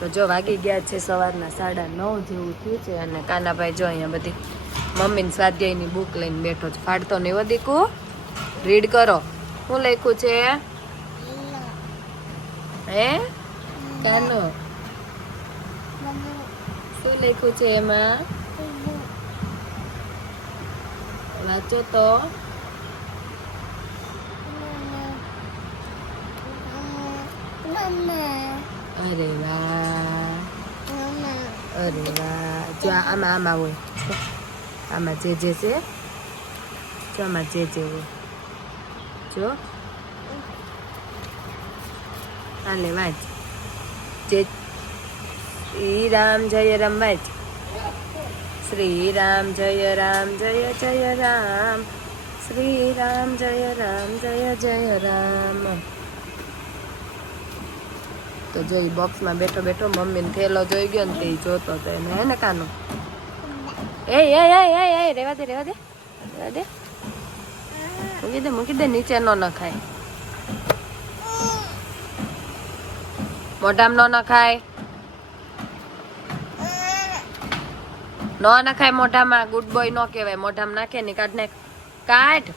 તો જો વાગી ગયા છે સવારના સાડા નવ જેવું થયું છે અને કાનાભાઈ જો અહીંયા બધી મમ્મીને સ્વાધ્યાયની બુક લઈને બેઠો છે. ફાડતો નહીં વધીકું રીડ કરો. શું લખ્યું છે? હે? કાનો શું લખ્યું છે એમાં? વાંચો તો. અરે વાહ. અરે વાહ. જો આમાં આમાં હોય. આમાં જે જે છે, જો આમાં જે જે હોય. જો. હાલે વાંચ. જે શ્રી રામ જય રામ વાંચ. શ્રી રામ જય રામ, જય જય રામ. શ્રી રામ જય રામ, જય જય રામ. તો જોઈ બોક્સમાં બેઠો બેઠો મમ્મીને થેલો જોઈ ગયો ને તે જોતો તો એને હે ને કાનો? એ એ એ એ એ રેવા દે રેવા દે રેવા દે. મૂકી દે મૂકી દે, નીચે નો નખાય. મોઢામાં ન નખાય. નો નખાય મોઢામાં ગુડ બોય નો કહેવાય. મોઢામાં નાખે ને કાઢ નાખ. કાઢ.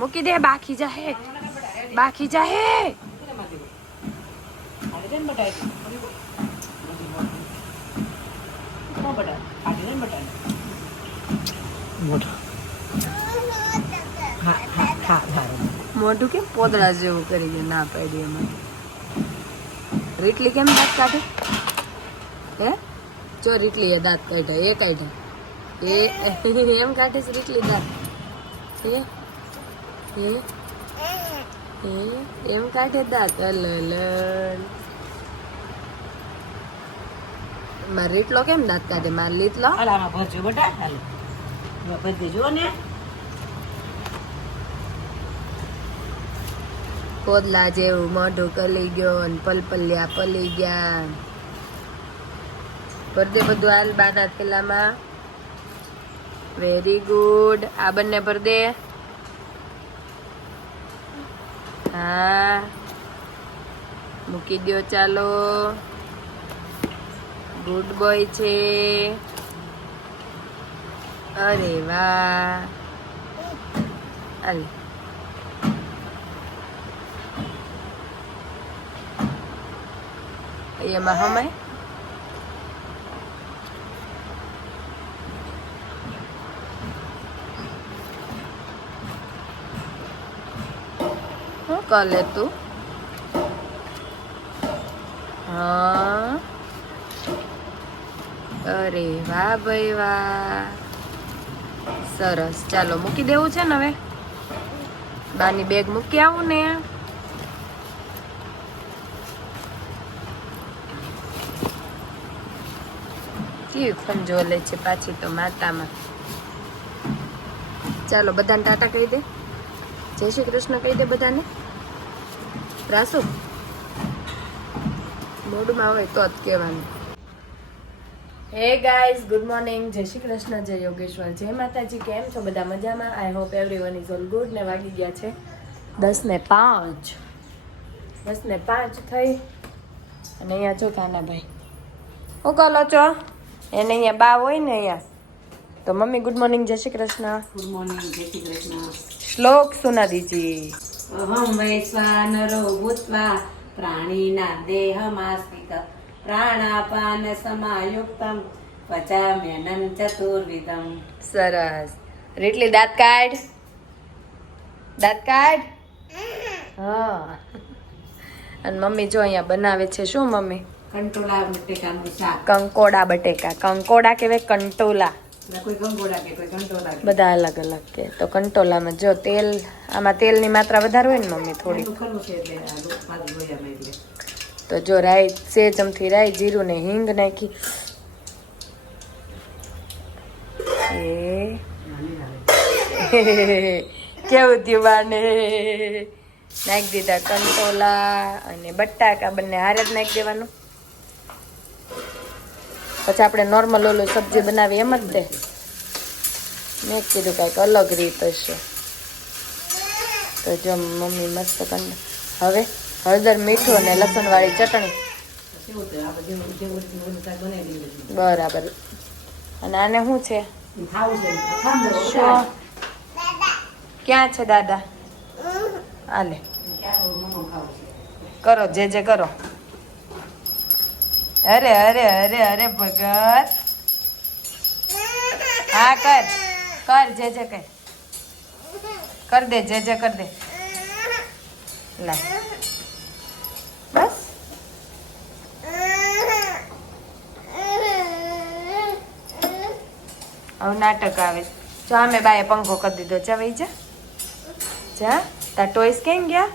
મૂકી દે, બાકી જાહે બાકી જાહે મોઢું. કેમ પોદળા જેવું કરી દે? ના પાડી એમાં. રીટલી કેમ દાંત કાઢે? હે? જો રીટલી એ દાંત કાઢ્યા એ કાઢ્યા. એ એમ કાઢે છે રીટલી દાંત. હે? હે? હે? એમ કાઢે દાંત. અલ અલ માર રીટલો કેમ દાંત કાઢે? માર લીટલો? હાલ આમાં ભરજો બેટા હાલ. ભરી દેજો ને. પોદલા જેવું મોઢું કલી ગયો અને પલપલિયા પલી ગયા. પરદે બધું હાલ બાધા થેલામાં વેરી ગુડ આ બંને પરદે હા. મૂકી દો ચાલો. ગુડ બોય છે. અરે વાહ. હાલ. એમાં હમાય શું કરે તું? હા. અરે વાહ ભાઈ વાહ. સરસ. ચાલો, મૂકી દેવું છે ને હવે? બાની બેગ મૂકી આવું ને. કેવી ખંજો લે છે પાછી તો માતામાં. ચાલો, બધાને ટાટા કહી દે. જય શ્રી કૃષ્ણ કહી દે બધાને. રાસુ મોઢમાં હોય તો જ કહેવાનું. Hey guys good morning. જય શ્રી કૃષ્ણ જય યોગેશ્વર. જય માતાજી કેમ છો? બધા મજામાં? I hope everyone is all good ને વાગી ગયા છે દસ ને પાંચ. દસ ને પાંચ થઈ. અને અહીંયા જો કાનાભાઈ હું કરો છો? એને અહીંયા બા હોય ને અહીંયા. તો મમ્મી ગુડ મોર્નિંગ જય શ્રી કૃષ્ણ. ગુડ મોર્નિંગ જય શ્રી કૃષ્ણ. શ્લોક સુના દીજી. અહમ વૈશ્વાનરો ભૂત્વા પ્રાણીના દેહમાસ્તિક પ્રાણાપાન સમાયુક્તમ પચામ્યનં ચતુર્વિધમ. સરસ. રીટલી દાંત કાઢ. દાંત કાઢ. હા. અને મમ્મી જો અહીંયા બનાવે છે. શું મમ્મી? કંટોલા બટેકાનું શાક. કંકોડા બટેકા. કંકોડા કહેવાય કંટોલા. બધા અલગ અલગ કે. તો કંટોલામાં જો તેલ આમાં તેલની માત્રા વધારે હોય ને મમ્મી થોડી તો જો રાઈ સે ચમથી રાઈ જીરું ને હિંગ નાખી. કેવું થયું બાને? નાખી દીધા કંટોલા અને બટાકા બંને હારે જ નાખી દેવાનું. પછી આપણે નોર્મલ ઓલું સબ્જી બનાવી એમ જ દે મેં કીધું કાંઈક અલગ રીત હશે. તો જો મમ્મી મસ્ત કંડ હવે? હળદર, મીઠું અને લસણવાળી ચટણી. બરાબર. અને આને શું છે? ક્યાં છે, દાદા? આલે કરો, જે જે કરો. અરે અરે અરે અરે, ભગત. હા, કર. કર, જે જે કર. કર દે, જે જે કર દે. લાય હવે નાટક આવે. જો અમે બાએ પંખો કરી દીધો. જા વઈ જા. જા. તા ટોયસ કેમ ગયા?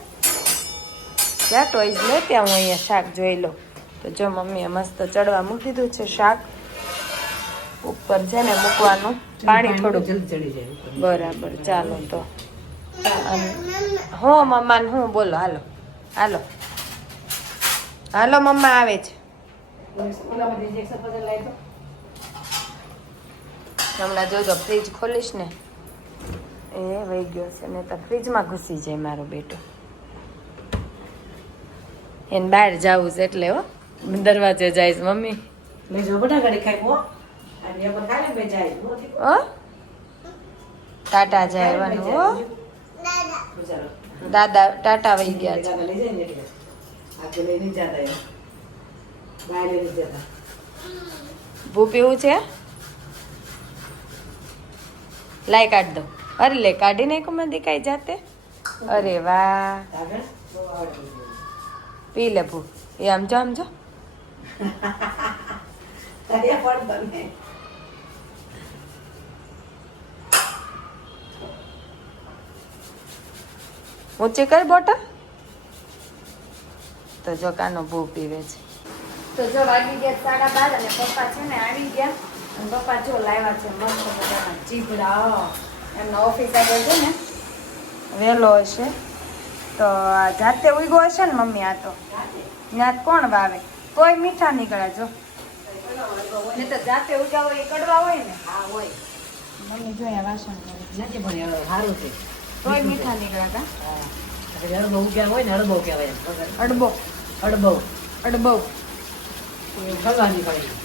જા ટોયસ લે ત્યાં હું અહીંયા શાક જોઈ લઉં તો જો મમ્મીએ મસ્ત ચડવા મૂકી દીધું છે શાક. ઉપર છે ને મૂકવાનું. પાણી થોડુંક. જલ્દી ચડી જાય ઉપર. બરાબર ચાલો તો. હો મમ્માને હું બોલો? હાલો. હાલો. હાલો મમ્મા આવે છે ઓલામાંથી જે સફરજન લાવી દો. હમણાં જોજો ફ્રીજ ખોલીશ ને. એ વહી ગયો છે ને તો ફ્રીજમાં ઘૂસી જાય મારો બેટો. એને બહાર જવું છે એટલે હો દરવાજે જાય છે મમ્મી. ટાટા જાય હો? દાદા ટાટા વહી ગયા છે. જાગા એવું જાય ને એટલે આગળ લઈ નહીં જતા એ બહાર લઈ નહીં જતા ભૂ પીવું છે લાઈ કાઢ દો અરે લે, કાઢી નાખું મેં દેખાઈ જાતે? અરે વાહ. પી લે ભૂ. એ આમ જો આમ જો. ઊંચી કર બોટલ. તો જો કાનો ભૂ પીવે છે. તો જો વાગી ગયા સાડા બાર અને પપ્પા છે ને, આવી ગયા. પપ્પા જો લાવ્યા છે મસ્ત મજાના ચીભડા એમનો ઓફિસ આગળ છે ને વહેલો હશે. તો આ જાતે ઉગ્યો હશે ને મમ્મી આ તો? ત્યાં કોણ વાવે? તોય મીઠા નીકળે જો. ને તો જાતે ઉગ્યા હોય કડવા હોય ને? હા હોય. મમ્મી જોયા વાસણ નથી પણ સારું છે. તોય મીઠા નીકળ્યા કા? અડબો ઉગ્યા હોય ને અડબો કહેવાય. અડબો અડબો અડબો કડવા પડી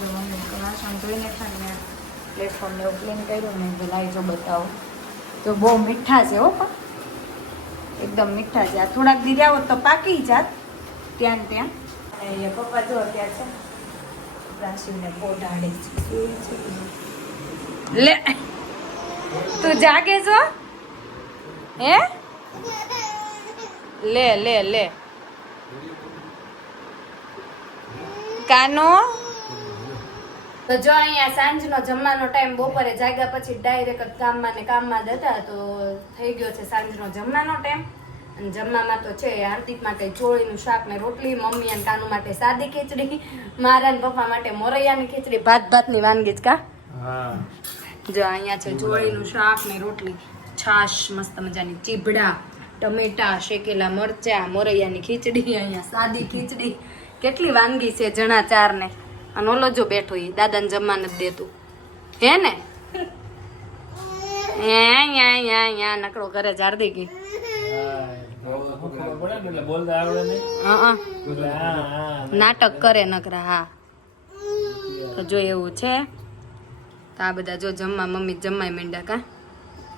જો મમ્મી વાસણ ધોઈને પ્લેટફોર્મ ને એવું ક્લીન કર્યું ને તો લાવી જો બતાવો. તો બહુ મીઠા છે હો પણ. એકદમ મીઠા છે. આ થોડાક દી હોત તો પાકી જાત. ત્યાં ને ત્યાં. અને અહીંયા પપ્પા જો અત્યારે છે રાશિને પોટાડે છે? લે. તું જાગે છો? હે? લે લે લે. કાનો? તો જો અહીંયા સાંજનો જમવાનો ટાઈમ બપોરે જાગ્યા પછી ડાયરેક્ટ કામમાં ને કામમાં જ હતા તો થઈ ગયો છે સાંજનો જમવાનો ટાઈમ. અને જમવામાં તો છે હાર્દિક માટે ચોળીનું શાક ને રોટલી મમ્મી અને કાનુ માટે સાદી ખીચડી મારા ને પપ્પા માટે મોરૈયાની ખીચડી ભાત ભાતની વાનગી જ કા? જો અહીંયા છે ચોળીનું શાક ને રોટલી છાશ મસ્ત મજાની ચીભડા ટમેટા શેકેલા મરચા મોરૈયાની ખીચડી અહીંયા સાદી ખીચડી. કેટલી વાનગી છે જણા ચાર ને અને ઓલો જો બેઠો એ દાદાને જમવા નથી દેતું. હે ને? નકડો કરે જારદી ગઈ નાટક કરે નકરા હા. તો જો એવું છે. તો આ બધા જો જમવા મમ્મી જમવાય મીંડા કા?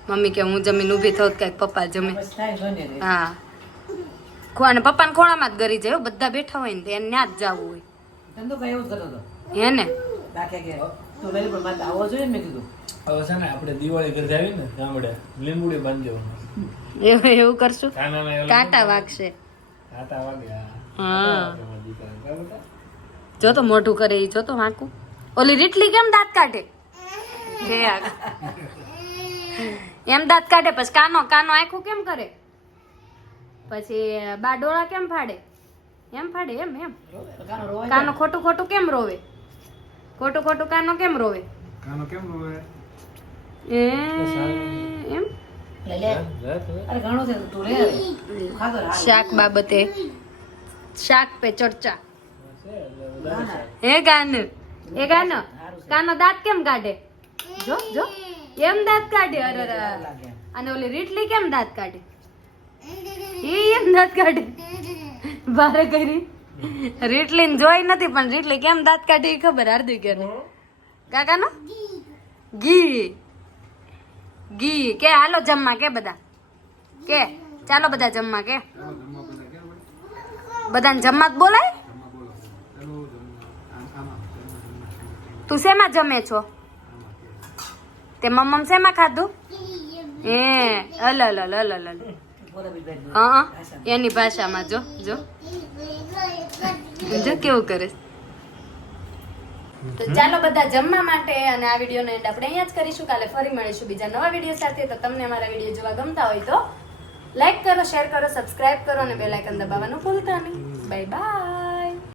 મમ્મી કે હું જમીન ઊભી થઉં તો કાંઈક પપ્પા જમે. હા. અને પપ્પાને ખોળામાં જ ગરી જાય હો, બધા બેઠા હોય ને તો એને ત્યાં જ જવું હોય. ધંધો કઈ જ કરતો હતો. હે ને બાકી કે તું લઈ પણ મારે આવવો જોઈએ મેં કીધું. હવે છે ને આપણે દિવાળી ઘરે જાવી ને ગામડે લીંબુડી બાંધી દેવાનું એવું એવું કરશું? કાંટા વાગશે. કાંટા વાગે હા. હા. તમારા દીકરાને બરાબર છે? જો તો મોઢું કરે એ જો તો વાંકું ઓલી રીટલી કેમ દાંત કાઢે? એમ દાંત કાઢે પછી કાનો કાનો આખું કેમ કરે? પછી બા ડોળા કેમ ફાડે? એમ ફાડે એમ એમ. કાનો ખોટું ખોટું કેમ રોવે? ખોટું ખોટું કાનો કેમ રોવે? કાનો કેમ રોવે? એ એમ? લે લે. લે તો. અરે ઘણું છે તું લે. તું ખાતો રહે. શાક બાબતે. શાક પે ચર્ચા. હે ગાન. એ ગાનો કાનો દાંત કેમ કાઢે? જો જો. એમ દાંત કાઢે અરે અને ઓલી રીટલી કેમ દાંત કાઢે? એ એમ દાંત કાઢે. બારે કરી. રીટલીન જોઈ નથી પણ રીટલી કેમ દાંત કાઢી ખબર હાર્દિક ને કાકાનો? ઘી. ઘી. કે હાલો જમવા કે બધા? કે ચાલો બધા જમવા કે? બધાને જમવા જ બોલાય? તું શેમાં જમે છો? તે મમ્મ શેમાં ખાધું? એ અલ અલ અલ અલ. હા એની ભાષામાં જો જો. જો કેવું કરે. તો ચાલો બધા જમવા માટે અને આ વિડીયોનો એન્ડ આપણે અહીંયા જ કરીશું. કાલે ફરી મળીશું બીજા નવા વીડિયો સાથે. તો તમને અમારા વીડિયો જોવા ગમતા હોય તો લાઈક કરો શેર કરો સબસ્ક્રાઇબ કરો અને બેલ આઇકન દબાવવાનું ભૂલતા નહીં. Bye bye